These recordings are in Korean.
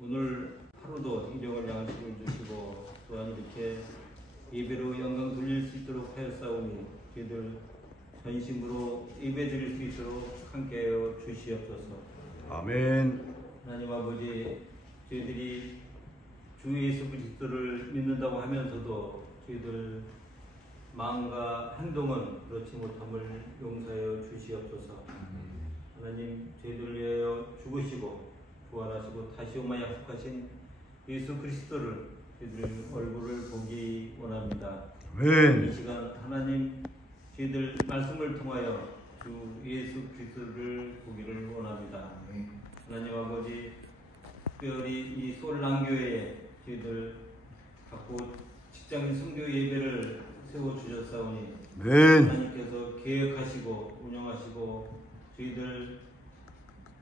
오늘 하루도 일용할 양식을 주시고 또한 이렇게 예배로 영광 돌릴 수 있도록 하였사오니 저희들 전심으로 예배 드릴 수 있도록 함께하여 주시옵소서. 아멘. 하나님 아버지, 저희들이 주 예수 그리스도를 믿는다고 하면서도 저희들 마음과 행동은 그렇지 못함을 용서하여 주시옵소서. 하나님, 저희들을 위하여 죽으시고 부활하시고 다시 오마 약속하신 예수 그리스도를 저희들 얼굴을 보기 원합니다. 아멘. 이 시간 하나님, 저희들 말씀을 통하여 주 예수 그리스도를 보기를 원합니다. 하나님 아버지, 특별히 이 솔랑교회에 저희들 갖고 직장인 선교 예배를 세워주셨사오니 하나님께서 계획하시고 운영하시고 저희들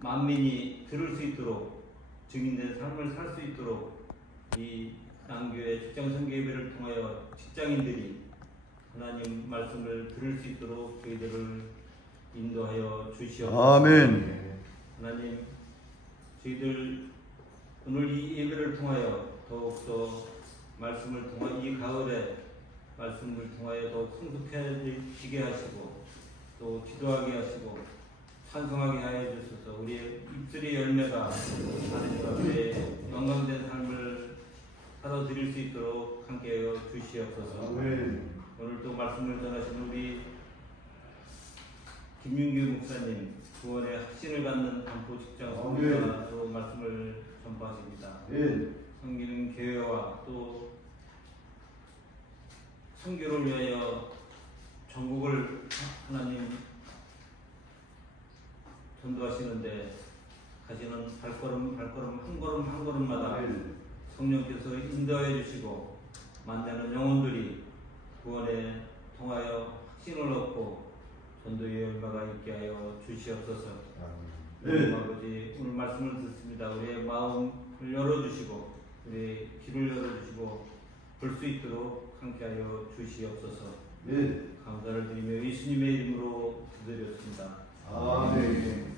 만민이 들을 수 있도록 증인된 삶을 살 수 있도록 이 랑교회 직장 선교 예배를 통하여 직장인들이 하나님 말씀을 들을 수 있도록 저희들을 인도하여 주시옵소서. 아멘. 하나님, 저희들 오늘 이 예배를 통하여 더욱더 말씀을 통하여 이 가을에 말씀을 통하여 더욱 성숙해지게 하시고 또 기도하게 하시고 찬송하게 하여 주소서. 우리의 입술의 열매가 하나님 앞에 영광된 삶을 살아드릴 수 있도록 함께하여 주시옵소서. 아멘. 오늘 또 말씀을 전하신 우리 김윤규 목사님 구원의 확신을 갖는 반포 직장 선교사로 말씀을 전파하십니다. 섬기는 교회와 또 선교를 위하여 전국을 하나님 전도하시는데 가시는 발걸음 한 걸음마다 성령께서 인도하여 주시고 만나는 영혼들이 구원에 통하여 확신을 얻고 전도의 열매가 있게 하여 주시옵소서. 아버지, 오늘 말씀을 듣습니다. 우리의 마음을 열어주시고 우리의 귀를 열어주시고 볼 수 있도록 함께하여 주시옵소서. 감사를 드리며 예수님의 이름으로 기도드렸습니다. 아멘.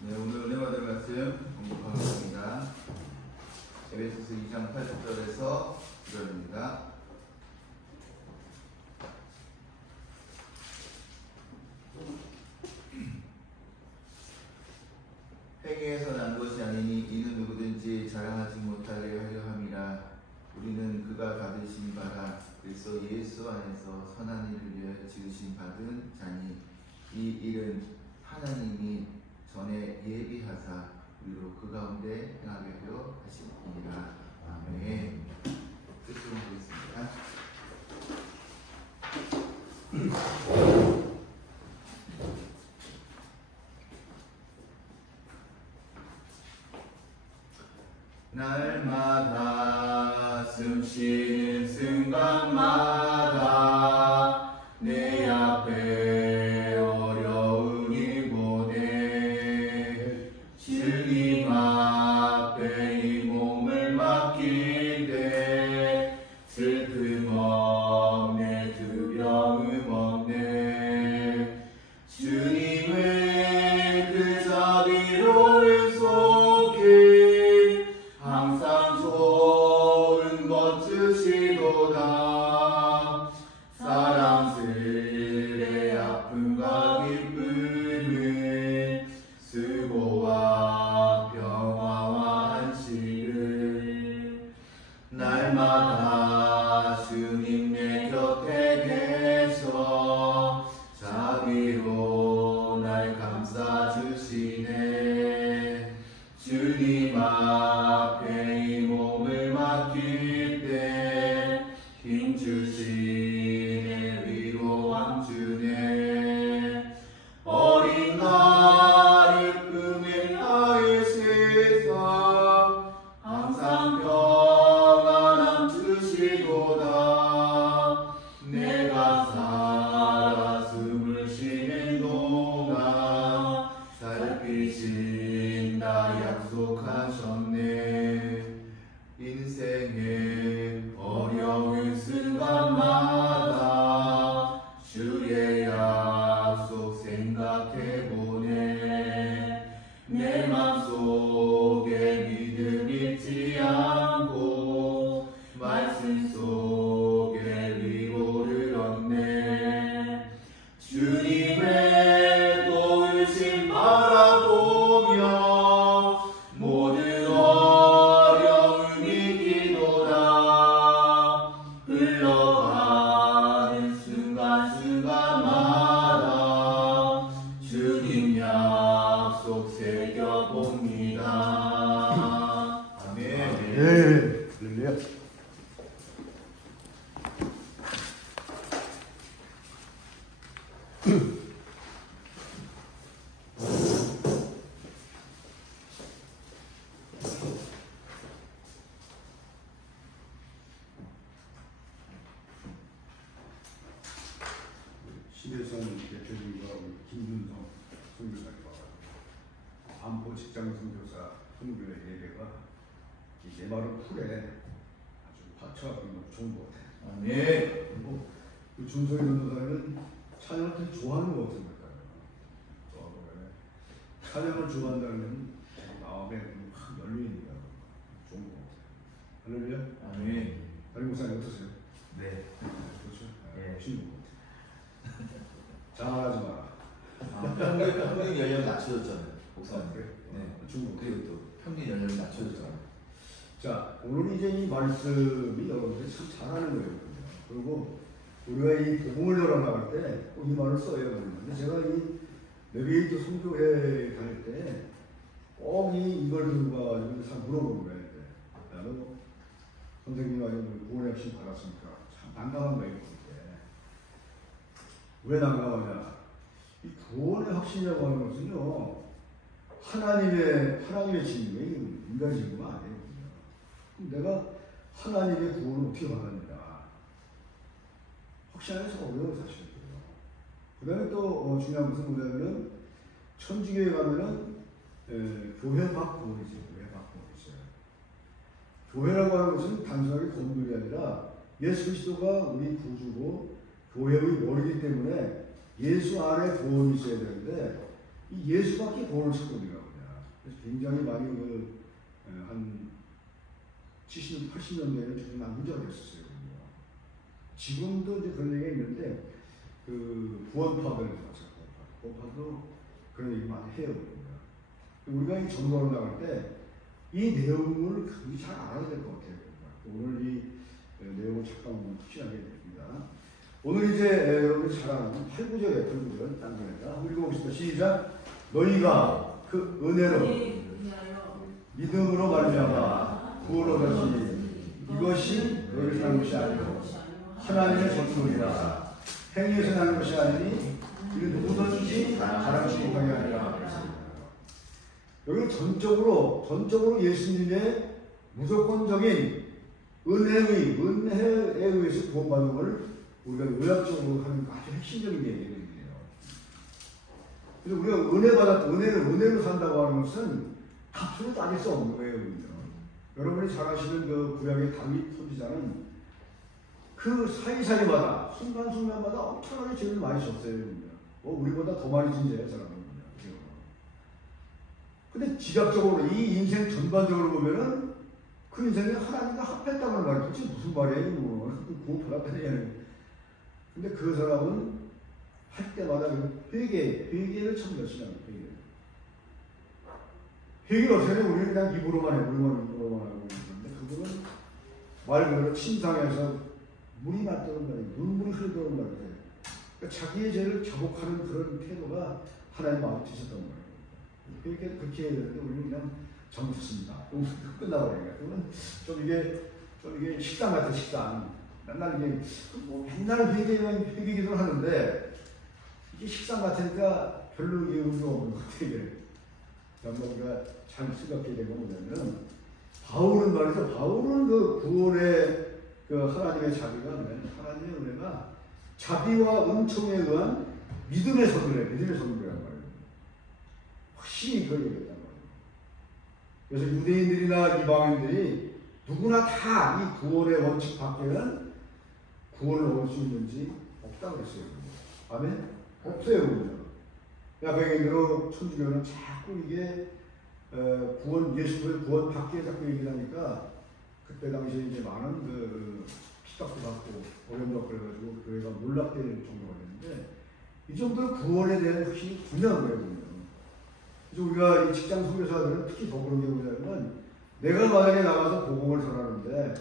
네, 오늘 은혜 받을 말씀 공부하겠습니다. 에베소서 2장 8절에서 9절입니다. 회개에서 난 것이 아니니 이는 누구든지 자랑하지 못하게 하려 함이라. 우리는 그가 받으신 바라 그리스도 예수 안에서 선한 일을 위하여 지으신 받은 자니 이 일은 하나님이 전에 예비하사 우리로 그 가운데 행하게 하려 하심이니라. 아멘. 뜻으로 보겠습니다. 날마다 숨쉬는 순간마다 내 앞에 어려움이 보내 주님 앞에 이 몸을 맡길 때 슬픔 없네 두려움 없네 주님의 그 자비로운 손길 항상 좋은 것 주시도다. 사랑스레 아픔과 기쁨을 수고와 평화와 안식을 날마다 주님 내 곁에 계셔 자비로 날 감싸주시네. 주님 앞에 이 몸을 맡길 때 힘주시네 위로함 주네. 어린 나를 품에 하으시사 항상 평안함 주시도다. 내가 살아 숨을 쉬는 동안 살피신다 약속하셨네. 인생의 잃지 않고 말씀 속에 위로를 얻네. 주님의 도우심 바라보며 모든 어려움 이기도다. 흘러가는 순간순간마다 주님 약속 새겨봅니다. 아멘. 예. 할렐루야. 시대성 대표님과 우리 김준성 선교사님과 안보 직장 선교사 선교의 예배가 이 내 마음 풀에 아주 파처하고 좋은 것 같아요. 아멘. 그리고 그 준성이 선교사는 찬양을 되게 좋아하는 것 같습니다. 찬양을 좋아한다는 마음에 확 열리니까 좋은 것 같아요. 할렐루야. 아멘. 다른 목사님 어떠세요? 네. 그렇죠? 예. 멋있는 것 같아요. 자랑하지 마라. 평균 연령 낮춰졌잖아요, 목사님. 그래? 네. 중국. 그리고 또 평균 연령 낮춰졌잖아요. 자, 오늘 이제 이 말씀이 여러분들이 참 잘하는 거예요. 그리고 우리가 이 복음을 열어나갈 때 이 말을 써요. 근데 제가 이 내비게이터 선교회 다닐 때 꼭 이걸 들고 가가지고 잘 물어보는 거예요. 나도 선생님 아니면 구원의 핵심 받았으니까 참 난감한 거예요. 왜 난감하냐? 이 구원의 확신이라고 하는 것은요, 하나님의 진리가 인간의 진리가 아니에요. 그럼 내가 하나님의 구원을 어떻게 받았느냐? 확신하기가 어려워요, 사실은. 그 다음에 또 중요한 것은 뭐냐면, 천주교에 가면은 교회 밖 구원이죠. 교회 밖 구원이죠. 교회라고 하는 것은 단순하게 건물이 아니라 예수 그리스도가 우리 구주고 교회의 머리이기 때문에 예수 안에 구원이 있어야 되는데 이 예수밖에 구원을 찾고 있는 거냐. 그래서 굉장히 많이 한 70년, 80년대에는 조금 문제가 됐었어요. 지금도 이제 그런 얘기가 있는데 그 구원파들 구원파도 그런 얘기 많이 해요. 우리가 이 전도를 나갈 때 이 내용을 굉장히 잘 알아야 될 것 같아요. 오늘 이 내용을 잠깐 확실하게 됩니다. 오늘 이제 여러분이 잘 아는 8구절에 8구절 단계입니다. 읽어보겠습니다. 시작. 너희가 그 은혜로 믿음으로 말미암아 구원을 얻으시니 이것이 너희를 사는 것이 아니고 하나님의 선물이라. 행위에서 나는 것이 아니니 이는 누구든지 자랑치 못하게 하리라. 여기 전적으로 예수님의 무조건적인 은혜에 의해서 구원받는 것을 우리가 요약적으로 하는 아주 핵심적인 얘기예요. 그래서 우리가 은혜로 산다고 하는 것은 값으로 따질 수 없는 거예요. 여러분이 잘 아시는 그 구약의 다윗 선지자는 그 사이사이마다 순간순간마다 엄청나게 죄를 많이 졌어요. 우리보다 더 많이 진 죄예요, 사람은. 근데 지략적으로 이 인생 전반적으로 보면은 그 인생에 하나님과 합했다는 말이 도대체 무슨 말이에요? 구원 받았다는. 근데 그 사람은 할 때마다 회개를 참 열심히 합니다. 회개를 어떻게 해요? 우리는 그냥 입으로만 하고 있는데 그거는 말 그대로 침상에서 물이 맞도록 말이에요. 눈물이 흐르도록 말이에요. 그러니까 자기의 죄를 자복하는 그런 태도가 하나님 마음에 드셨던 거예요. 그렇게 해야 되는데 우리는 그냥 잘못했습니다. 끝나버려요. 그러면 좀 이게 식당 같은 식당. 맨날 이게 맨날 회개기도를 하는데 이게 식당 같으니까 별로 의미가 없는 것 같아요. 우리가 잘 생각해야 되는 건 뭐냐면 바울은 말이죠. 바울은 그 구원의 그 하나님의 자비가 하나님의 은혜가 자비와 은총에 의한 믿음의 선물이란 말이에요. 확실히 그걸 얘기했단 말이에요. 그래서 유대인들이나 이방인들이 누구나 다 이 구원의 원칙 밖에는 구원을 얻을 수 있는지 없다고 그랬어요. 아멘? 없어요. 야베인으로 천주교는 자꾸 이게 구원, 예수를 구원 받기에 자꾸 얘기를 하니까 그때 당시에 이제 많은 핍박도 받고 어려움도 받고 그래가지고 교회가 몰락될 정도가 됐는데 이 정도로 구원에 대한 확신이 분명한 거예요. 그래서 우리가 이 직장 선교사들은 특히 더 그런 게 뭐냐면 내가 만약에 나가서 복음을 전하는데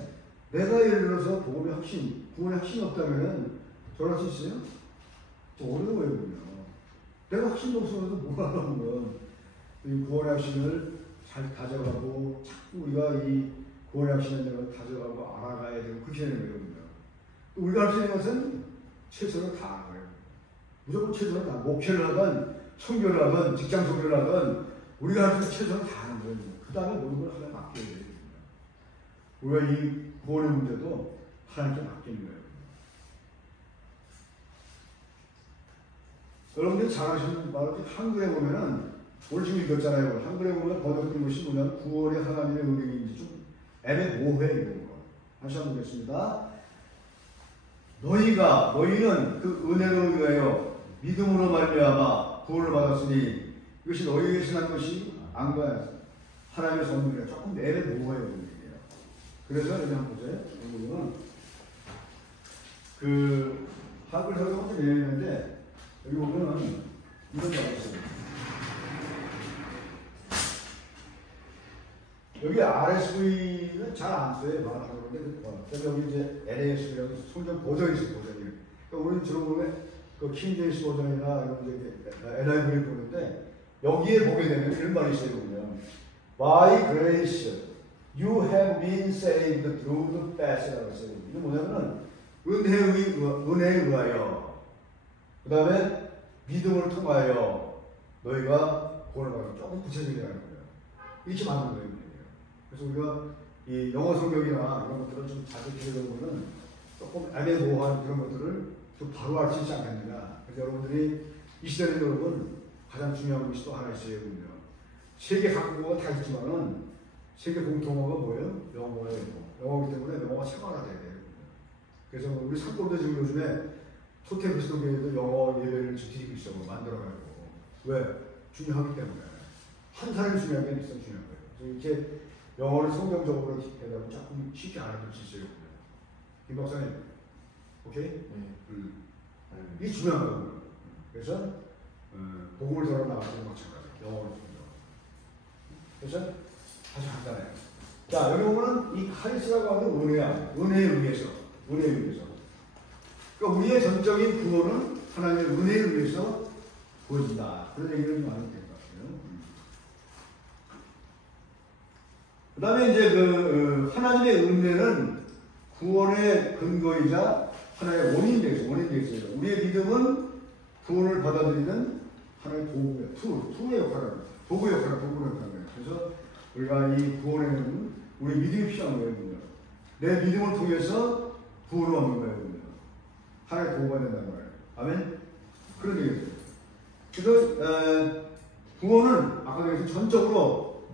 내가 예를 들어서 복음의 확신, 구원의 확신이 없다면 전할 수 있어요? 어려워요. 그냥. 내가 확신도 없어서 뭘 하라는 건 이 구원의 확신을 잘 가져가고 자꾸 우리가 이 구원의 확신을 가져가고 알아가야 되고 그렇게 되는 거예요. 또 우리가 할 수 있는 것은 최선을 다하는 거예요. 무조건 최선을 다. 목회를 하든 선교를 하든 직장 선교를 하든 우리가 할 수 있는 최선을 다하는 거예요. 그 다음에 모든 걸 하나님 맡겨야 돼요. 우리가 이 구원의 문제도 하나님께 맡기는 거예요. 여러분들이 잘 아시는 바로 한글에 보면은 오늘 지금 읽었잖아요. 한글에 보면 번역된 것이 뭐냐면 구원의 하나님의 은혜인지 좀 애매모호해 이런 거. 다시 한번 보겠습니다. 너희는 그 은혜로 인하여 믿음으로 말미암아 구원을 받았으니 이것이 너희에게서 난 것이 안과 하나님의 선물이라. 조금 애매모호해요. 그래서 여기 한번 보세요. 여기 보면 그 한글 설명은 좀 애매했는데 여기 보면은 이런 게 있어요. 여기 RSV는 잘 안 써요. 말하는 건데 그래서 여기 이제 NAS라고 성경 버전이 있어요. 버전이. 그러니까 우리는 주로 보면 그 킹제임스 버전이나 이런 이제 NIV를 보는데 여기에 보게 되면 이런 말이 있어요. 보면 By grace you have been saved through the faith라고 했어요. 이게 뭐냐면 은혜에 의하여 그 다음에 믿음을 통하여 너희가 구원을 받는 조금 구체적이게 하는 거예요. 이렇게 만든 거예요. 그래서 우리가 이 영어 성경이나 이런 것들을 좀 자주 기억해보면 조금 애매모호한 그런 것들을 좀 바로 알 수 있지 않겠느냐. 그래서 여러분들이 이 시대는 여러분 가장 중요한 것이 또 하나 있어요. 세계 각국어가 다 있지만은 세계 공통어가 뭐예요? 영어예요. 영어이기 때문에 영어가 생활화돼야 돼요. 그래서 우리 산골도 지금 요즘에 소태 그리스도교회도 영어 예배를 드리고 있어. 만들어가지고. 왜? 중요하기 때문에. 한 사람이 중요한 게 있어 중요한 거예요. 그래서 이렇게 영어를 성경적으로 해가지고 조금 쉽게 알아들 수 있어요. 김 박사님, 오케이? 네. 이게 중요한 거예요. 그래서 복음을 전하 나갈 때는 마찬가지예요. 영어로 통해서. 그래서 아주 간단해요. 자, 여기 보면은 이 카리스라고 하는 은혜야. 은혜에 의해서. 그러니까 우리의 전적인 구원은 하나님의 은혜에 의해서 구원진다. 그런 얘기를 좀 많이 드립니다. 그 다음에 이제 하나님의 은혜는 구원의 근거이자 하나의 원인이 되겠어요. 우리의 믿음은 구원을 받아들이는 하나의 도구예요. 도구의 역할을 하는 거예요. 그래서 우리가 이 구원에는 우리 믿음이 필요한 거예요. 내 믿음을 통해서 구원을 얻는 거예요. 하나의 도구가 된다는 거예요. 아멘? 그런 얘기죠. 그래서 구원은 아까 얘기했듯이 전적으로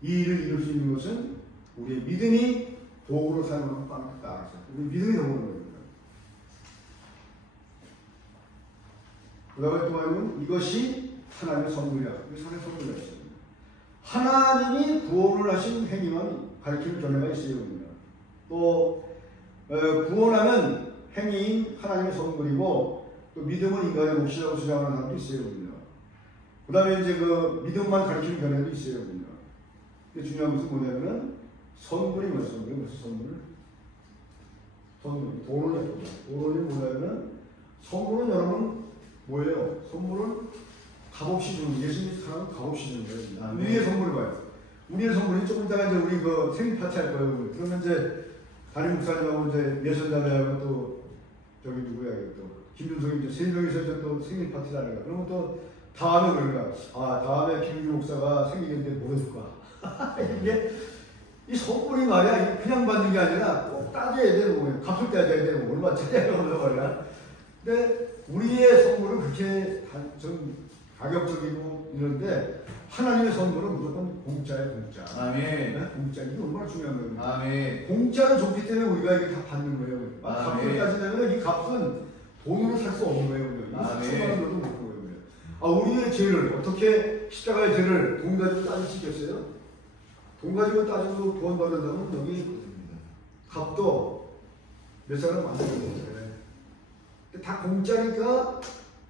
이 일을 이룰 수 있는 것은 우리의 믿음이 도구로 사용하는 것다. 우리 믿음이 도구는 거예요. 그 다음에 또 하면 이것이 하나님의 선물이야. 이것이 하나님의 선물이야. 하나님이 구원을 하신 행위만 가르치는 견해가 있어요. 또 구원하면 행위인 하나님의 선물이고 또 믿음은 인간의 몫이라고 주장하는 사람도 있어요. 그 다음에 이제 그 믿음만 가르치는 견해도 있어요. 중요한 것은 뭐냐면은 선물이 무슨 선물? 돈이 뭐냐면은 선물은 여러분 뭐예요? 선물은 값없이 주는 예수님 사람은 값없이 주는 거예요. 우리의 선물을 봐요. 우리의 선물이 조금 이따가 이제 우리 그 생일 파티 할 거예요. 그러면 이제 담임 목사님하고 이제 예선자매하고 또 저기 누구야 또 김준성이 이제 세 명이서 또 생일 파티를 하는 거야. 그러면 또 다음에 그런가? 다음에 김준성 목사가 생일인데 뭐 해줄까? 이게 이 선물이 말이야 그냥 받는 게 아니라 꼭 따져야 되고 값을 따져야 되고 얼마짜리야 그러는 말이야. 근데 우리의 선물은 그렇게 좀 가격적이고 이런데 하나님의 선물은 무조건 공짜예요. 공짜. 아멘. 네? 공짜. 이게 얼마나 중요한 거예요. 아멘. 공짜는 좋기 때문에 우리가 이게 다 받는 거예요. 값을 따지면 이 값은 돈으로 살 수 없는 거예요. 아멘. 수많은 것도 못 보여요. 우리의 죄를 어떻게 십자가의 죄를 돈 가지고 따질 수 있겠어요? 돈 가지고 따지고 구원받는다면 여기 값도 몇 사람 만들고 있어요. 다 공짜니까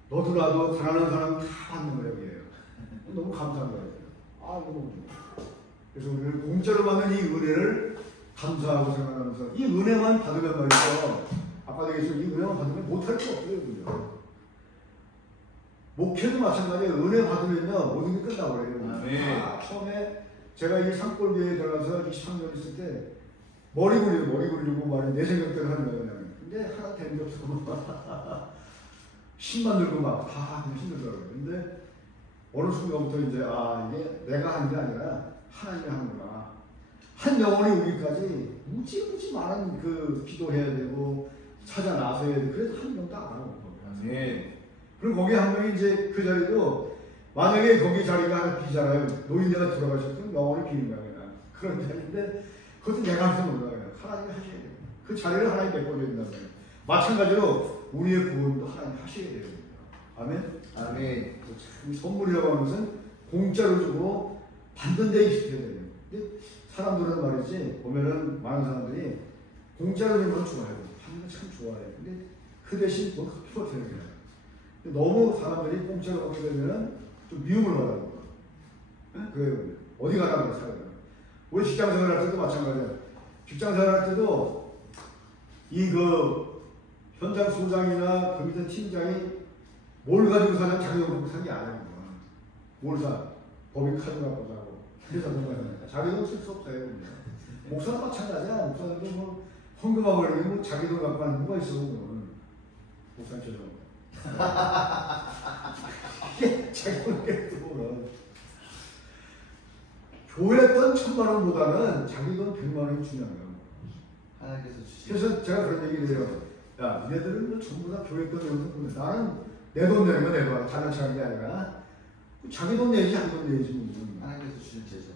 너도 나도 가난한 사람 다 받는 거예요. 여기에요. 너무 감사한 거예요. 너무 좋아. 그래서 우리는 공짜로 받는 이 은혜를 감사하고 생각하면서 이 은혜만 받으면 말이죠. 아까 얘기했지만 이 은혜만 받으면 못할 게 없어요. 그죠? 목회도 마찬가지예요. 은혜 받으면요 모든 게 끝나버려요. 처음에 제가 이 산골교회에 들어가서 23년 있을 때 머리 굴리고 말이 내 생각대로 하는 거예요. 그냥. 근데 하나 된 게 없어. 힘만 들고 막 그냥 힘들더라고요. 근데 어느 순간부터 이제 이게 내가 한 게 아니라 하나님이 하는구나. 한 영혼이 오기까지 무지 많은 그 기도해야 되고 찾아 나서야 되고 그래도 한 명도 안 하고 그리고 거기 한 명이 이제 그 자리도 만약에 거기 자리가 하나 비잖아요. 노인네가 돌아가셨으면 영원히 비는 거야 그냥. 그런 자리인데 그것도 내가 하면서 모르는 거예요. 하나님이 하셔야 돼요. 그 자리를 하나님이 메꿔줘야 된다는 거예요. 마찬가지로 우리의 구원도 하나님이 하셔야 돼요. 아멘? 아멘. 참 선물이라고 하는 것은 공짜로 주고 받는 데 익숙해야 돼요. 근데 사람들은 말이지 보면은 많은 사람들이 공짜로 주는 건 좋아해요. 하는 건 참 좋아해요. 근데 그 대신 뭐 필요가 되는 거예요. 너무 사람들이 공짜로 하게 되면은 좀 미움을 받아요. 그 어디 가나 그래 사람들. 우리 직장 생활할 때도 마찬가지야. 직장 생활할 때도 이 그 현장 소장이나 그 밑에 팀장이 뭘 가지고 사냐 자기 돈 산 게 아니야. 뭘 사? 법인 카드 갖고 사고 회사 돈 갖고 사니까 자기 돈 쓸 수 없어요. 목사도 마찬가지야. 목사들도 뭐 헌금하고 그러면 뭐 자기 돈 갖고 하는 누가 있어? 목사처럼. 이게 자기 돈 갖고 보면 교회 돈 1,000,000원보다는 자기 돈 100만원이 중요한 거야. 하나님께서 주신. 그래서 제가 그런 얘기를 해요. 야, 니네들은 뭐 전부 다 교회 돈 내고 보내. 나는 내 돈 내는 거 내가 다른 차는 게 아니라 자기 돈 내지 자기 돈 내지 뭐. 하나님께서 주신 제자.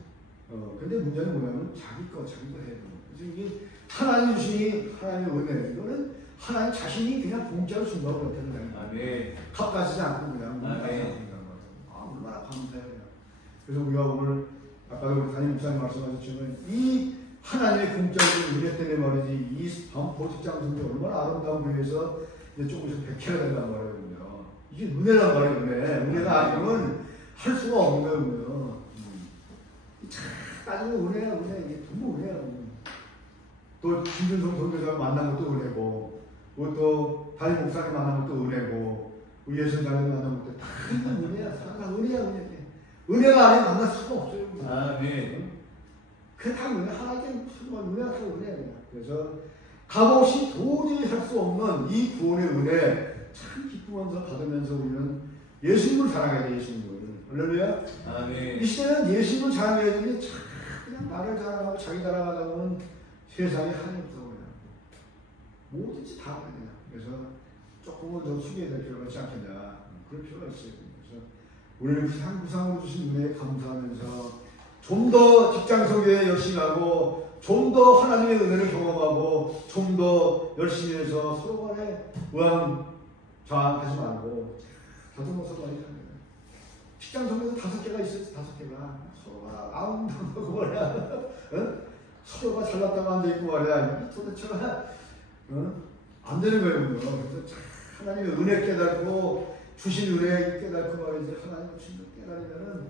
근데 문제는 뭐냐면 자기 거 해야 돼. 그래서 이게 하나님 주시니 하나님의 은혜 이거는 하나님 자신이 그냥 공짜로 준 거라고 못하는 거야. 아멘. 값 따지지 않고 그냥 얼마나 감사해요. 그래서 우리가 오늘 아까도 우리 담임 목사님 말씀하셨지만 이 하나님의 공짜로 은혜 때문에 말이지 이 보직장 성이 얼마나 아름다운 분에서 이제 조금씩 백해가 된단 말이에요. 이게 은혜란 말이에요. 은혜가 아니면 할 수가 없는 거예요. 참 따지면 은혜야. 이게 전부 은혜야. 또 김준성 선교사를 만난 것도 은혜고 또 담임 목사님 만난 것도 은혜고 우리 예선장님 만난 것도 다 은혜야. 은혜야. 은혜가 아니면 만날 수가 없어요. 아멘. 그게 다 은혜. 하나님께 정말 은혜가 다 은혜야. 그래서 값없이 도저히 할 수 없는 이 구원의 은혜 참 기쁘면서 받으면서 우리는 예수님을 사랑해야 돼. 예수님을. 할렐루야. 아멘. 이 시대는 예수님을 사랑해야 되는데 참 그냥 나를 자랑하고 자기 자랑하다 보면 세상에 한이 없어 그냥. 뭐든지 다 그냥. 그래서 조금은 더 숙여야 될 필요가 있지 않겠냐. 그럴 필요가 있어요. 그래서 우리는 구상으로 주신 은혜에 감사하면서 좀 더 직장 소개에 열심히 하고 좀 더 하나님의 은혜를 경험하고 좀 더 열심히 해서 서로 간에 우왕좌왕하지 말고 다듬어서 말이야. 직장 소개도 5개가 있어요. 5개가 서로가 아웅다웅하고 말이야. 서로가 잘났다고 앉아있고 말이야. 도대체가 안 되는 거예요. 그래서 하나님의 은혜 깨닫고 주신 은혜 깨닫고 말이지 하나님의 주신 깨달으면은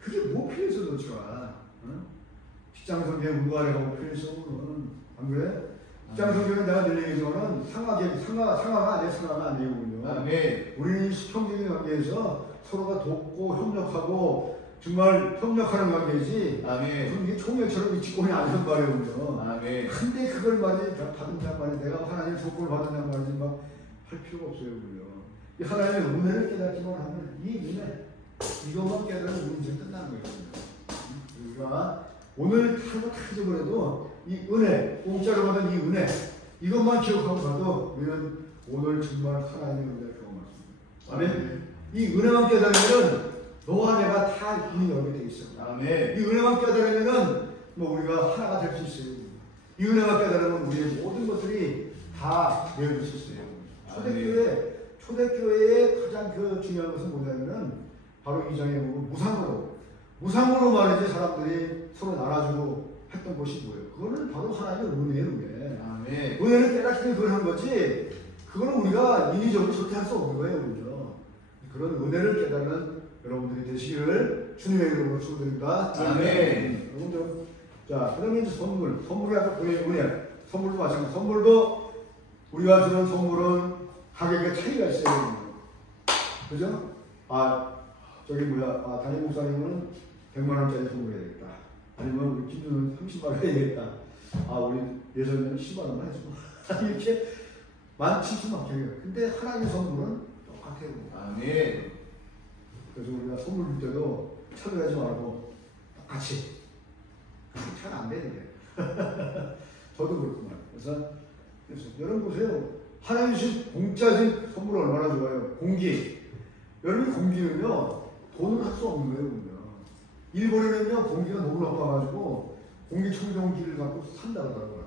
그게 뭐 필요해서 도대체가 직장 성경에 운동하려 가고 필요해서 안 그래? 직장 성경은 내가 늘 얘기지만은 상하가 아니에요. 상하가 아니에요. 아멘. 우리는 수평적인 관계에서 서로가 돕고 협력하고 정말 협력하는 관계지. 아멘. 그럼 이게 총회처럼 이치권이 아니란 말이에요. 아멘. 근데 그걸 말이지 받은단 말이지 내가 하나님 조건을 받은단 말이지 막 할 필요가 없어요. 이 하나님의 은혜를 깨닫기만 하면 이 은혜 이것만 깨달으면 우리 이제 끝나는 거예요. 우리가 오늘 하루 다 잊어버려도 이 은혜 공짜로 받은 이 은혜 이것만 기억하고 가도 우리는 오늘 정말 하나님의 은혜를 경험했습니다. 아멘. 이 은혜만 깨달으면 너와 내가 다 문이 열게 돼 있어. 아멘. 이 은혜만 깨달으면은 뭐 우리가 하나가 될 수 있어요. 이 은혜만 깨달으면 우리의 모든 것들이 다 열릴 수 있어요. 초대교회의 가장 그 중요한 것은 뭐냐면은 바로 이 장에 보면 무상으로 말이지 사람들이 서로 나눠주고 했던 것이 뭐예요? 그거는 바로 하나님의 은혜예요, 은혜. 아멘. 은혜를 깨닫기 때문에 그걸 한 거지, 그거는 우리가 인위적으로 절대 할 수 없는 거예요, 그죠? 그런 은혜를 깨닫는 여러분들이 되시기를 주님의 이름으로 축원드립니다. 아멘. 여러분들, 자, 그러면 이제 선물을 아까 은혜, 선물도 마찬가지. 선물도 우리가 주는 선물은 가격의 차이가 있어요. 그죠? 담임 목사님은 100만 원짜리 선물해야겠다. 아니면 우리 김준은 30만 원 해야겠다. 우리 예전에는 10만 원만 해주고. 이렇게 17,000만 개예요. 근데 하나님의 선물은 똑같아요. 아멘. 그래서 우리가 선물 줄 때도 차별하지 말고 똑같이. 잘 안 되는데. 저도 그렇구만. 그래서 여러분 보세요. 하나님 주신 공짜진 선물 얼마나 좋아요. 공기. 여러분 공기는요, 돈을 할 수 없는 거예요. 그러면. 일본에는요, 공기가 너무 나빠가지고 공기청정기를 갖고 산다고 하더라고요.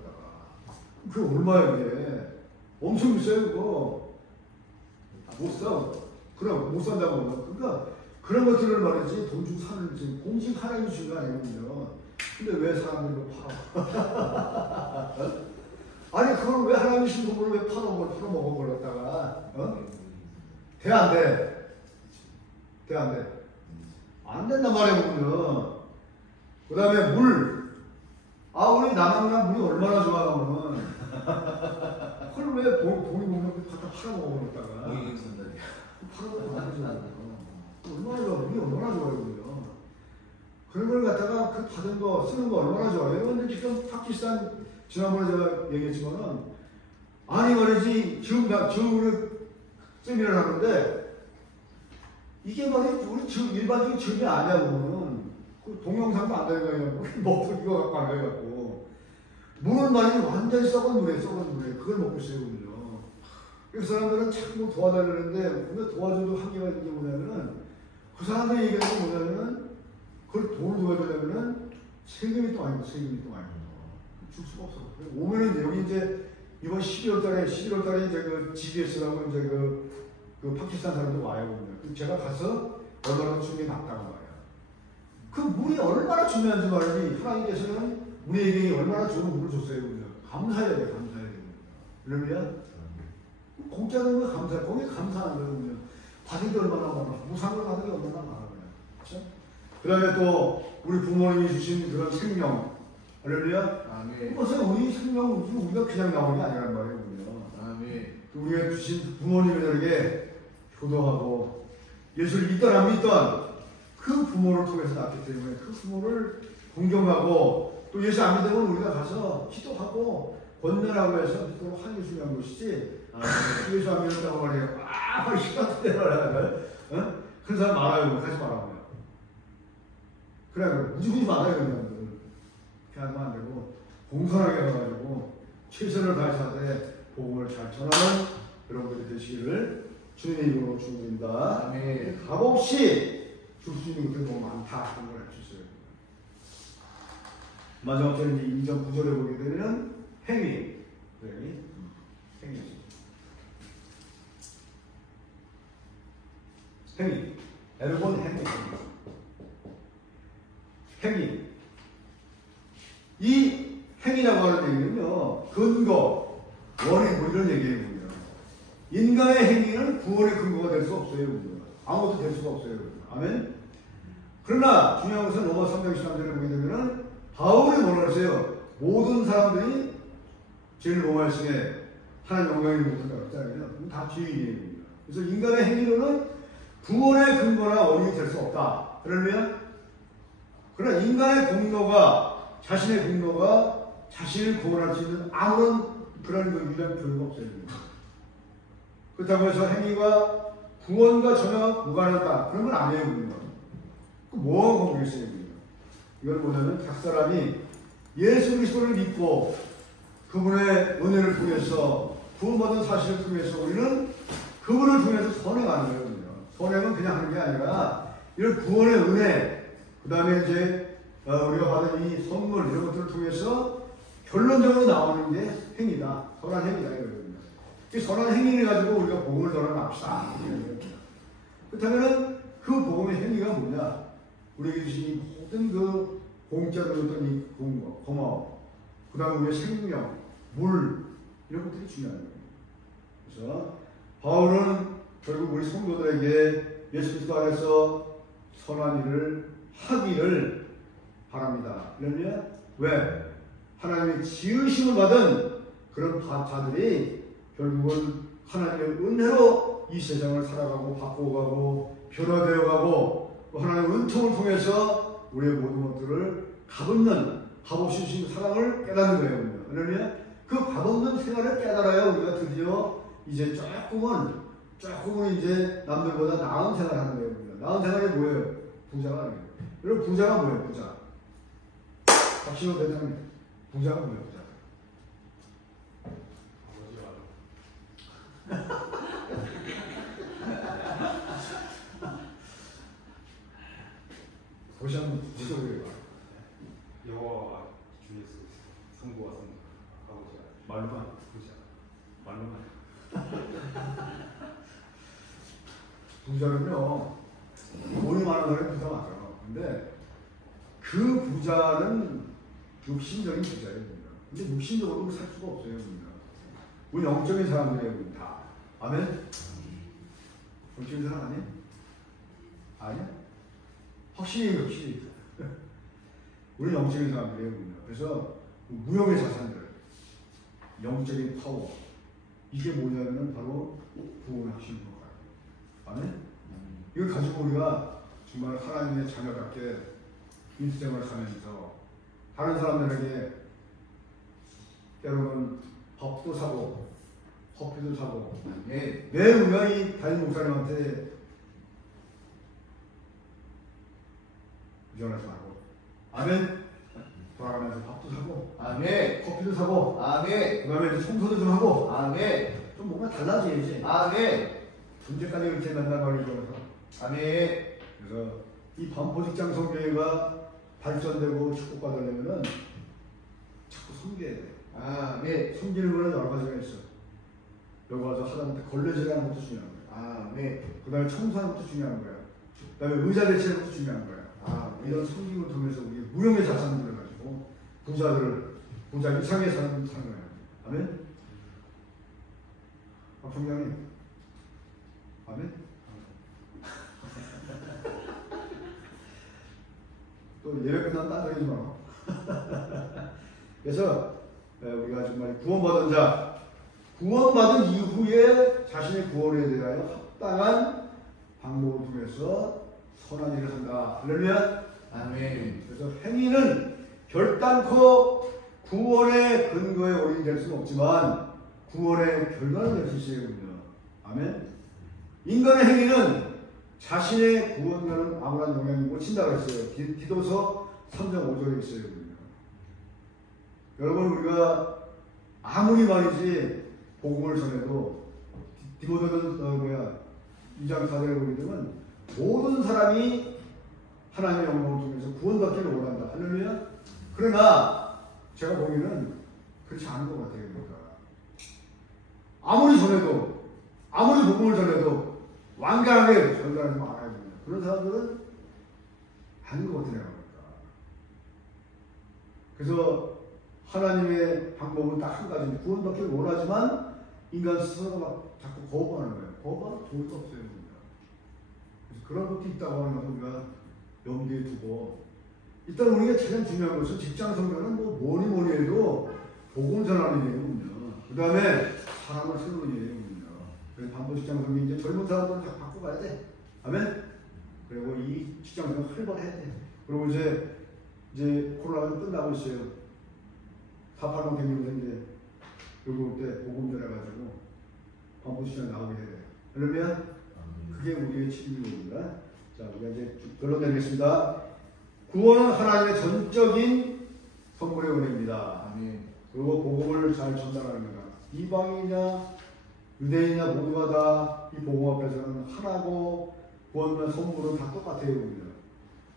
그게 얼마야, 그게. 엄청 비싸요, 그거. 못 사. 그럼 못 산다고. 그러니까 그런 것들을 말이지, 돈 주고 사는, 지금 공식 하나님 주신 거 아니거든요. 근데 왜 사람들이 팔아? 아니, 그걸 왜 하나님 주신 돈을 왜 팔아먹어버렸다가, 돼, 안 돼? 돼, 안 돼? 안 된단 말이에요, 보면. 그 다음에 물. 우리 남한나라 물이 얼마나 좋아하면. 그걸 왜 돈이 보면 갖다 팔아먹어버렸다가. 팔아먹어버렸다가. 얼마나 좋아, 물이 얼마나 좋아요, 그죠? 그런 걸 갖다가 그 받은 거, 쓰는 거 얼마나 좋아요. 근데 지금 파키스탄, 지난번에 제가 얘기했지만은, 아니 말이지, 지금 우리 세미나를 하는데, 이게 말이지, 우리 일반적인 지음이 아니야, 보면은. 그 동영상도 안 돼가지고, 먹고 이거 갖고 안 돼갖고. 물은 말이지, 완전히 썩은 물에. 그걸 먹고 있어요, 그죠? 그 사람들은 자꾸 도와달라는데, 근데 도와줘도 한계가 있는 게 뭐냐면은, 그 사람들이 얘기하는 게 뭐냐면은, 그걸 돈을 도와주려면은, 세금이 또 아니고. 줄 수가 없어. 오면은 여기 이제 이번 11월 달에 이제 그 GBS라고 이제 그 파키스탄 사람들 와요. 제가 가서 얼마나 중요히 맞다고 말이야. 그 물이 얼마나 중요한지 말이지. 하나님께서는 우리에게 얼마나 좋은 물을 줬어요. 감사해야 돼, 감사해야 돼. 그러면 공짜는 거 감사해. 거기에 감사하는 거예요. 받은 게 얼마나 많아. 무상으로 받은 게 얼마나 많아. 그렇죠? 그 다음에 또 우리 부모님이 주신 그런 생명. 할렐루야. 아멘. 그것은 우리 생명은 우리가 그냥 나오는 게 아니란 말이에요. 아멘. 우리가 주신 부모님에게 효도하고 예수를 믿던 안 믿던 그 부모를 통해서 낳기 때문에 그 부모를 존경하고 또 예수 안 믿으면 우리가 가서 기도하고 권면하고 해서 믿도록 하는 게 중요한 것이지. 예수 안 믿는다고 말해요. 시간 때려라. 그런 사람 많아요. 하지 말아요. 그래, 무지무지 많아요. 그냥. 하면 안 되고 공손하게 해가지고 최선을 다해서 하되 복음을 잘 전하는 여러분들이 되시기를 주님의 이름으로 축원드립니다. 아멘. 값없이 줄 수 있는 것들이 너무 많다. 그런 걸 해주세요. 마지막 절에 2장 9절에 보게 되면 행위. 에르본 행위. 이 행위라고 하는 얘기는요, 근거, 원인, 이런 얘기예요. 인간의 행위는 구원의 근거가 될 수 없어요. 아무것도 될 수가 없어요. 아멘? 그러나 중요한 것은 로마 313절에 보게 되면은 바울이 뭐라고 했어요? 모든 사람들이 죄를 범하였으에 하나님 영광이 못한다고 했잖아요. 다 죄인이에요. 그래서 인간의 행위로는 구원의 근거나 원인이 될 수 없다. 그러면 그러나 인간의 자신의 공로가 자신을 구원할 수 있는 아무런 그런 유일한 교류가 없어요. 그렇다고 해서 행위가 구원과 전혀 무관하다. 그런 건 아니에요. 뭐가 관계있어요? 이걸 보자면 각 사람이 예수 그리스도를 믿고 그분의 은혜를 통해서 구원받은 사실을 통해서 우리는 그분을 통해서 선행하는 거예요. 선행은 그냥 하는 게 아니라 이런 구원의 은혜, 그 다음에 이제 우리가 받은 이 선물 이런 것들을 통해서 결론적으로 나오는 게 행위다. 선한 행위다. 이 선한 행위를 가지고 우리가 복음을 전하합시다. 그렇다면 그 그 복음의 행위가 뭐냐? 우리에게 주신 이 모든 그 공짜로 줬던 이 고마움, 그 다음에 우리의 생명, 물, 이런 것들이 중요한 거예요. 그래서 바울은 결국 우리 성도들에게 예수 그리스도 안에서 선한 일을 하기를 바랍니다. 그러면 왜? 하나님의 지으심을 받은 그런 자들이 결국은 하나님의 은혜로 이 세상을 살아가고 바꿔가고 변화되어가고 또 하나님의 은총을 통해서 우리의 모든 것들을 값없이 주신 사랑을 깨닫는 거예요. 그러면 그 값없는 생활을 깨달아야 우리가 드디어 이제 조금은 이제 남들보다 나은 생활을 하는 거예요. 나은 생활이 뭐예요? 부자가 아니에요. 여러분 부자가 뭐예요? 부자. 박신호 대장님, 부자가 뭐예요? 부자. 다시 한번 구체적으로 여호와 주 예수 성부와 성부 아버지가 말로만 부자 말로만 부자는요 돈이 많은 사람이 부자 맞아요. 근데 그 부자는 육신적인 부자예요. 근데 육신적으로 살 수가 없어요. 우리 영적인 사람들이에요. 다. 아멘? 영적인 사람 아니에요? 아니야? 확실히 우리 영적인 사람들이에요. 그래서 무형의 자산들, 영적인 파워, 이게 뭐냐면 바로 구원의 핵심인 것 같아요. 아멘? 이걸 가지고 우리가 정말 하나님의 자녀답게 인생을 사면서 다른 사람들에게 때로는 밥도 사고 커피도 사고 매 우리가 이 담임 목사님한테 부정하지 말고 아멘. 돌아가면서 밥도 사고 아멘. 커피도 사고 아멘. 그 다음에 이제 청소도 좀 하고 아멘. 좀 뭔가 달라져야지. 아멘. 언제까지 이렇게 맨날 말이죠. 아멘. 그래서 이 반포직장 성교회가 발전되고 축복받으려면은 자꾸 섬겨야 돼. 아멘. 섬기는 거는 여러 가지가 있어. 여기 와서 하다못해 걸레질하는 것도 중요한 거야. 아멘. 그 다음에 청소하는 것도 중요한 거야. 그 다음에 의자 대체하는 것도 중요한 거야. 이런 아멘. 섬김을 통해서 우리 무형의 자산들을 가지고 부자 이상의 사람을 사는 거야. 아멘? 총장님. 아멘? 또 예배 끝나면 딴소리지 마. 그래서 우리가 정말 구원받은 자, 구원받은 이후에 자신의 구원에 대하여 합당한 방법을 통해서 선한 일을 한다. 그러면 아멘. 그래서 행위는 결단코 구원의 근거에 원인이 될 수는 없지만 구원의 결과는 될 수 있어요. 아멘. 인간의 행위는 자신의 구원과는 아무런 영향이 못 친다고 했어요. 디도서 3장 5절에 있어요. 여러분 우리가 아무리 말이지 복음을 전해도 디모데는 2장 4절에 보게 되면 모든 사람이 하나님의 영광을 통해서 구원받기를 원한다. 할렐루야. 그러나 제가 보기에는 그렇지 않은 것 같아요. 그러니까. 아무리 전해도 아무리 복음을 전해도 완강하게 전달하지 말아야 됩니다. 그런 사람들은 아닌 것 같아요. 그래서 하나님의 방법은 딱 한 가지, 구원받기를 원하지만 인간 스스로가 막 자꾸 거부하는 거예요. 거부하면 좋을 수 없어요. 그래서 그런 것도 있다고 하는 것을 우리가 염두에 두고, 일단 우리가 가장 중요한 것은 직장 성교는 뭐니 해도 복음 전하는 일이거든요. 그 다음에 사람을 세우는 일이거든요. 그래서 반복 직장 성교 이제 젊은 사람들은 다 바꿔가야 돼. 아멘? 그리고 이 직장 성교 활발해야 돼. 그리고 이제 코로나가 끝나고 있어요. 4.8만 경영자 이제 여기 올 때 복음 전해가지고 반복 시장에 나오게 해야 돼요. 그러면 그게 우리의 책임입니다. 자, 우리가 이제 결론 내리겠습니다. 구원은 하나님의 전적인 선물의 은혜입니다. 아멘. 그리고 복음을 잘 전달하는 거다. 이방인이냐 유대인이냐 모두가 다 이 복음 앞에서는 하나고 구원과 선물은 다 똑같아요.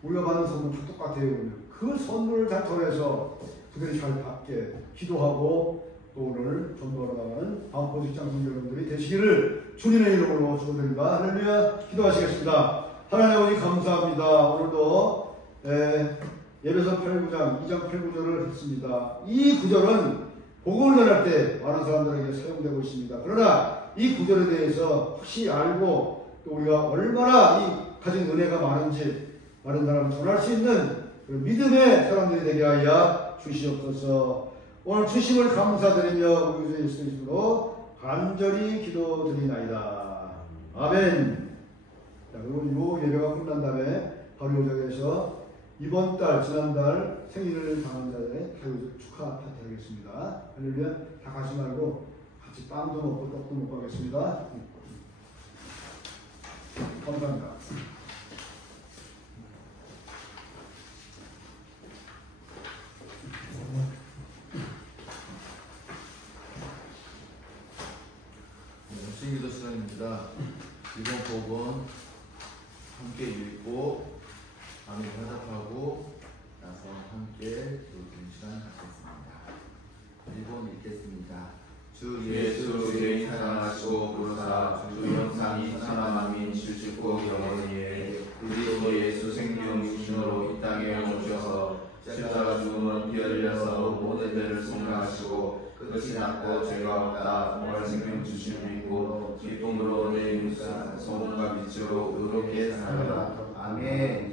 우리가 받는 선물은 다 똑같아요. 그 선물을 잘 전해서 그들이 잘 받게 기도하고 또 오늘 전도하러 나가는 반포직장 성도님들이 되시기를 주님의 이름으로 축원드립니다. 할렐루야. 기도하시겠습니다. 하나님 아버지 감사합니다. 오늘도 예배서 8구장 2장 8구절을 했습니다. 이 구절은 복음을 전할 때 많은 사람들에게 사용되고 있습니다. 그러나 이 구절에 대해서 혹시 알고 또 우리가 얼마나 이 가진 은혜가 많은지 많은 사람을 전할 수 있는 그런 믿음의 사람들이 되게 하여 주시옵소서. 오늘 주심을 감사드리며 우리 주 예수 그리스도로 간절히 기도드리나이다. 아멘. 자, 그리고 이 예배가 끝난 다음에 바로 이 자리에서 이번 달, 지난달 생일을 당한 자들의 축하 파티 하겠습니다. 할렐루야. 다 가지 말고 같이 빵도 먹고 떡도 먹고 하겠습니다. 감사합니다. 기도 시간입니다. 이번 복음 함께 읽고 아멘 화답하고 나서 함께 기도드리는 시간 갖겠습니다. 1번 읽겠습니다. 주 예수 유대인 사랑하시고 부르사 주 영상이 천하만민 주축고 영원히에 그리스도 예수 생명 육신으로 이 땅에 오셔서 십자가 죽음은 피 흘려서 모든 죄를 속량하시고 끝이 났고 죄가 없다 부활 생명 주심을 믿고 기쁨으로 내 인생 소금과 빛으로 의롭게 살아라. 아멘.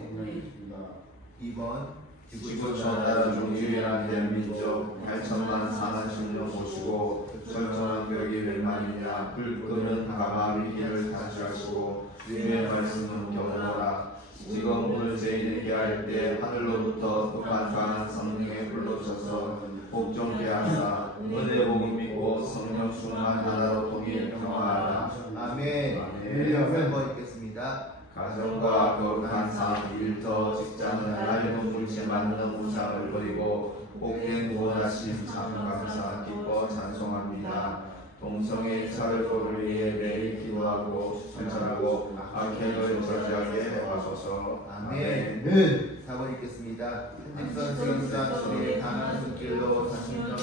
2번 지구 전하다 중 유일한 대민족 8천만 4만 신을 모시고 철저한 벽이 웬만이냐 그는 가마의 길을 다시하시고 주의 말씀은 경고라. 지금 오늘 저희에게 할 때 하늘로부터 북한강한 성령의 불로 쳐서 복종케 하사 은혜 복음 믿고 성령 충만 하나로 통일 평화하라. 아멘. 한번 읽겠습니다. 가정과 거룩한 삶, 일터, 직장은 하나님은 물지 않는 우상을 버리고 복된 구원하심 참 감사 기뻐 찬송합니다. 동성의 차별법을 위해 매일 기도하고 순찰하고 악행을 저지하게 하소서. 아멘. 네. 4번 읽겠습니다. 현직선 세상상 주의 강한 손길로 자신감을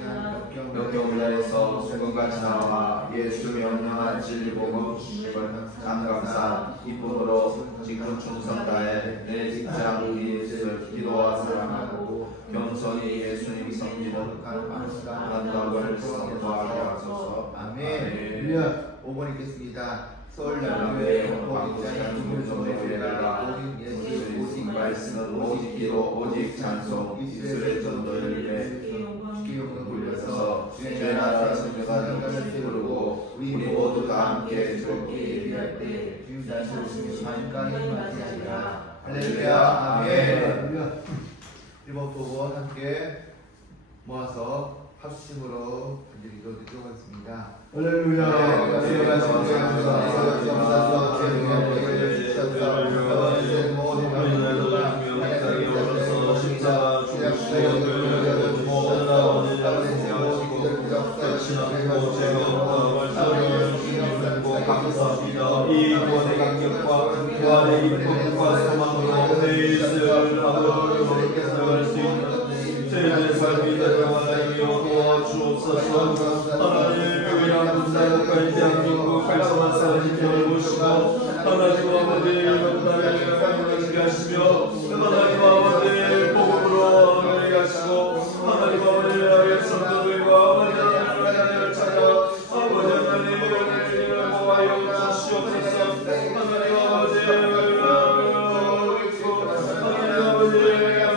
위한 역경문화에서 수건같이 나와 예수 명령한 진리복음 주심을 참 감사 기쁨으로 직분 충성 다해 내 직장 일을 기도와 사랑하고 겸손히 예수님 섬기는 간다고를 선포하게 하소서. 아멘. 5번 읽겠습니다. 서울 남교회 홍보기자인 김문성교회가 오직 말씀은 오직 기도 오직 찬송 이스라엘 전도를 위해 주께 용을 돌려서 죄나 자신과 뜻을 부르고 우리 모두 다 함께 즐겁게 예비할 때 주님 다시 오시면 만강히 맞이하리라. 할렐루야. 아멘. 1번 5번 함께 모아서 합심으로 기도드리도록 하겠습니다. 할렐루야. 이 구원의 감격과 구원의 기쁨과 소망으로 내일을 하고 계속할 수 있는 죄의 삶이 되도록 하나님이여 도와주옵소서. 하나님 위한 군사국가의 대한민국 활성화 사회를 보시고 하나님 아버지 나라를 강력하게 하시며 하나님 아버지 복음으로 하게 하시고 하나님 아버지 성도들과 하나님을 찾아 아버지 하나님을 보호하여 주시옵소서. 하나님 아버지 하나님 아버지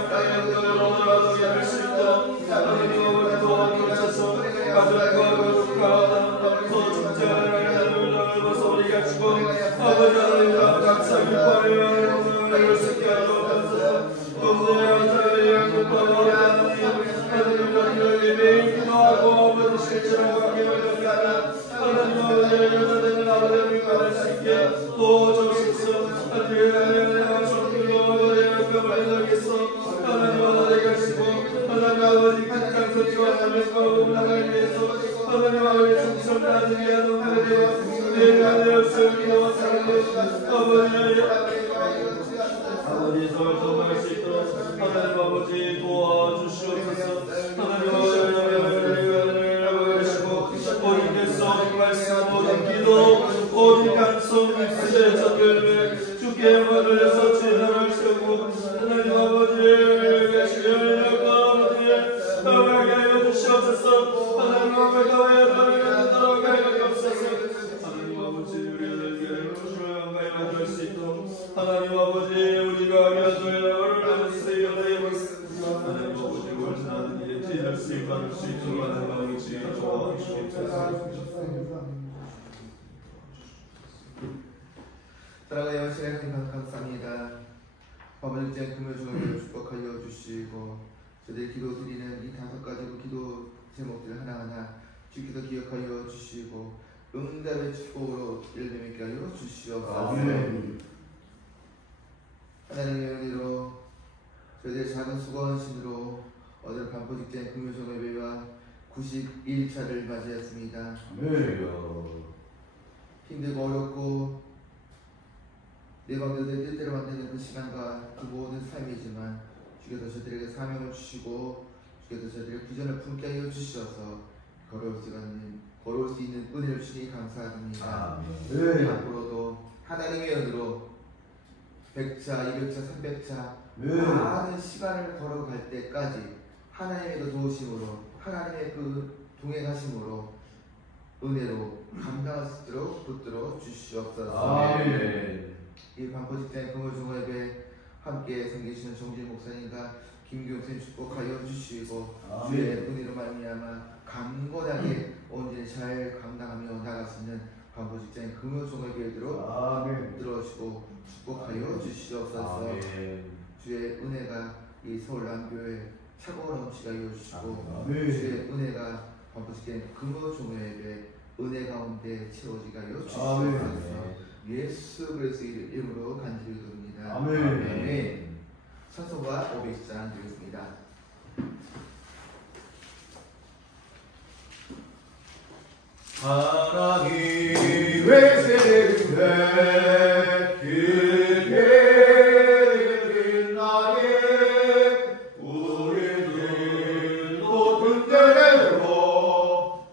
땅에서 할 수 있도록 하나님 아버지 도와주셔서 가정과 거룩한 소중자를 벗어버리 가지고 아버지 하나님 감사 기뻐하여 이룰 수 있게 하옵소서. 동네와 자리에 기뻐하여 하나님 매일 기도하고 아버지 실천하고 하게 하옵소서. 하나님 아버지 아버지 받을 수 있게 도와주옵소서. 하나님 성도로 아버지 감사하겠소. 하나님 아버지 가시고 하나님 아버지 극한 소리와 하나님과 음란을 위해서 하나님 아버지 충성하기 위한 아버지 내가 되었을 기도와 사랑을 아버지 설정할 수 있도록 하나님 아버지 도와주시옵소서. 하나님 아버지 하시고 오직에서 말씀 오직 기도 오직 간송 입술의 전결을 주께 하나님 아버지 우리에게 주를 가까이 만들 수 있도록 하나님 아버지 우리가 여자를 하나님 아버지 월전하는 일에 지혜를 수입받을 수 있도록 하나님 아버지 도와주시옵소서. 사랑하여 신앙님 감사합니다. 아버지 금요일을 축복하여 주시고 저희들 기도 드리는 이 5가지 기도 제목들 하나하나 주기도 기억하여 주시고 응답의 축복으로 열매맺게 하여 주시옵소서. 하나님의 은혜로 저희들 작은 수고하심으로 오늘 반포 직장 금요일 예배와 91차를 맞이했습니다. 힘들고 어렵고 내 맘대로 내 뜻대로 만드는 그 시간과 그 모든 삶이지만 주께서 저희들에게 사명을 주시고 주께서 저희들에게 비전을 품게 하여 주셔서 걸어올 수 있는 은혜를 주시니 감사드립니다. 앞으로도 하나님의 은혜로 100차, 200차, 300차 많은 시간을 걸어갈 때까지 하나님의 그 도우심으로 하나님의 그 동행하심으로 은혜로 감당할 수 있도록 붙들어 주시옵소서. 이 반포 직장 금요일종예배 함께 섬기시는 정진 목사님과 김규영 선생님 축복하여 주시고 주의 은혜로 말미암아 강건하게 온전히 잘 감당하며 나갈 수 있는 반포 직장 금요일종예배로 들어주시고 축복하여 주시옵소서. 주의 은혜가 이 서울 남교회 차고 넘치게 하여 주시고 주의 은혜가 반포 직장 금요일종예배 은혜 가운데 채워지게 하여 주시옵소서. 예수 그리스도의 이름으로 간절히 기도합니다. 아멘. 찬송가 500장 드리겠습니다. 하나님의 세례 그게 나의 우리들도 등대로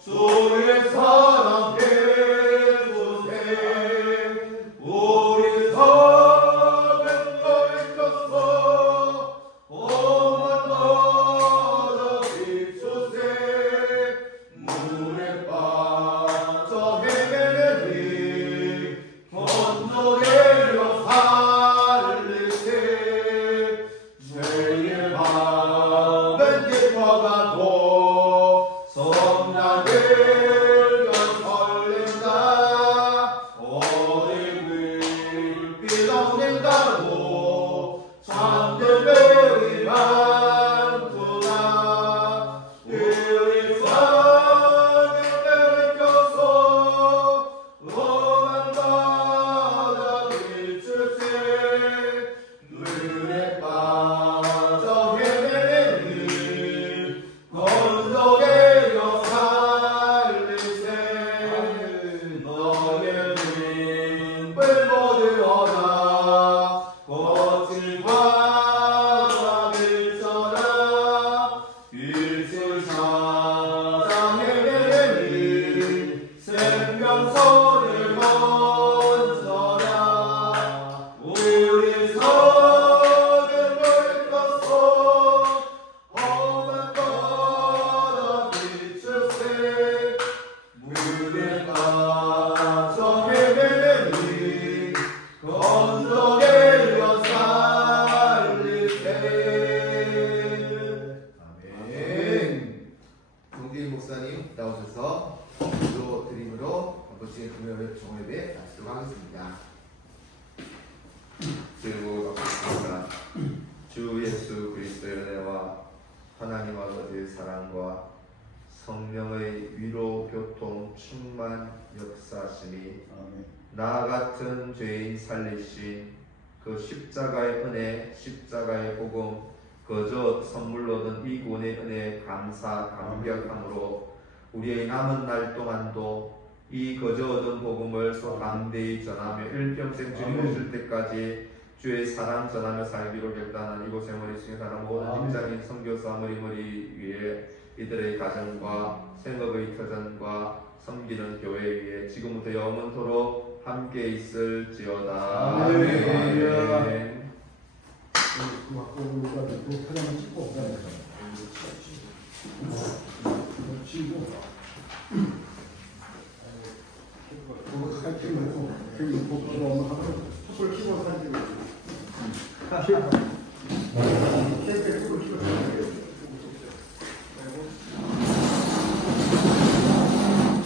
주의 사랑 해주세. 우리 사는 너의 떴어 오만마다 비추세. 물에 빠져 헤매니 건너내려 살리세. 죄의 밤은 깊어가고 성난을 설렌다. 어림을 삐렁낸다고 잠들매이 많구나. 우리 삶에 껴서 험한 바다 비추세. 눈에 빠져 헤매니 건너내려 살리세. 너의 눈을 모두 얻어 거친 바람일처럼 빛을 찾아 헤매니 생명선을 건져라. 우리 성을 넓어서 험한 바다 비추세. 물에 빠져 헤매니 건져내려 살리세. 아멘. 정진 목사님 나오셔서 기도 드림으로 반포직장 금요일 종예배 마치도록 하겠습니다. 들고 가겠습니다. 주 예수 그리스도의 은혜와 하나님 아버지의 사랑과 성령의 위로 교통 충만 역사심이 나 같은 죄인 살리신 그 십자가의 은혜, 십자가의 복음, 그저 선물로 얻은 이 구원의 은혜에 감사 감격함으로 우리의 남은 날 동안도 이 거저 얻은 복음을 소감대히 전하며 일평생 주님 오실 때까지 주의 사랑 전하며 살기로 결단한 이곳에 머리숙에 사는 모든 직장인 선교사 머리머리 위에 이들의 가정과 생업의 터전과 섬기는 교회 위에 지금부터 영원토록 함께 있을지어다. 아멘. 케이크를 꿀을 끼워 줘요.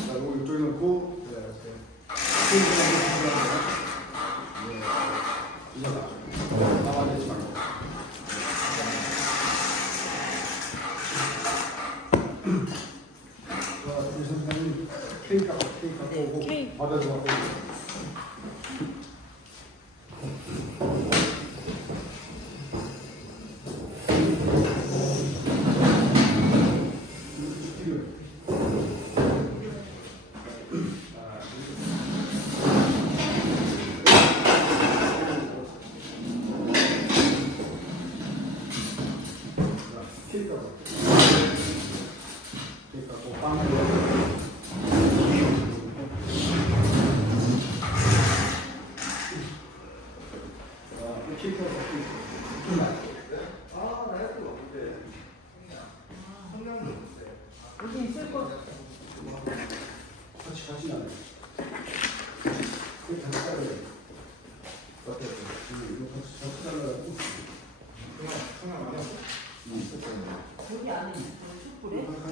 자, 이거 이쪽에 놓고, 케이크를 나와내지 말고. 우리 선생님 케이크 갖고 오고 받아서 갖고 오고. 같이 나네. 그 같이 따라야 돼. 어때? 이거 같이 따라가고. 그냥 안 해. 거기 안에 숯불에? 같이.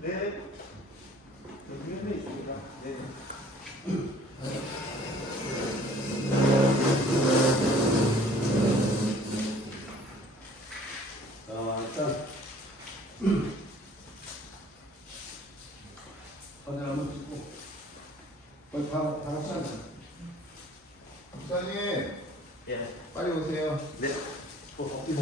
네. 네. 있습니다. 네. 일단 화장 한번 찍고 다 같이 앉아. 목사님 예. 빨리 오세요. 네. 이거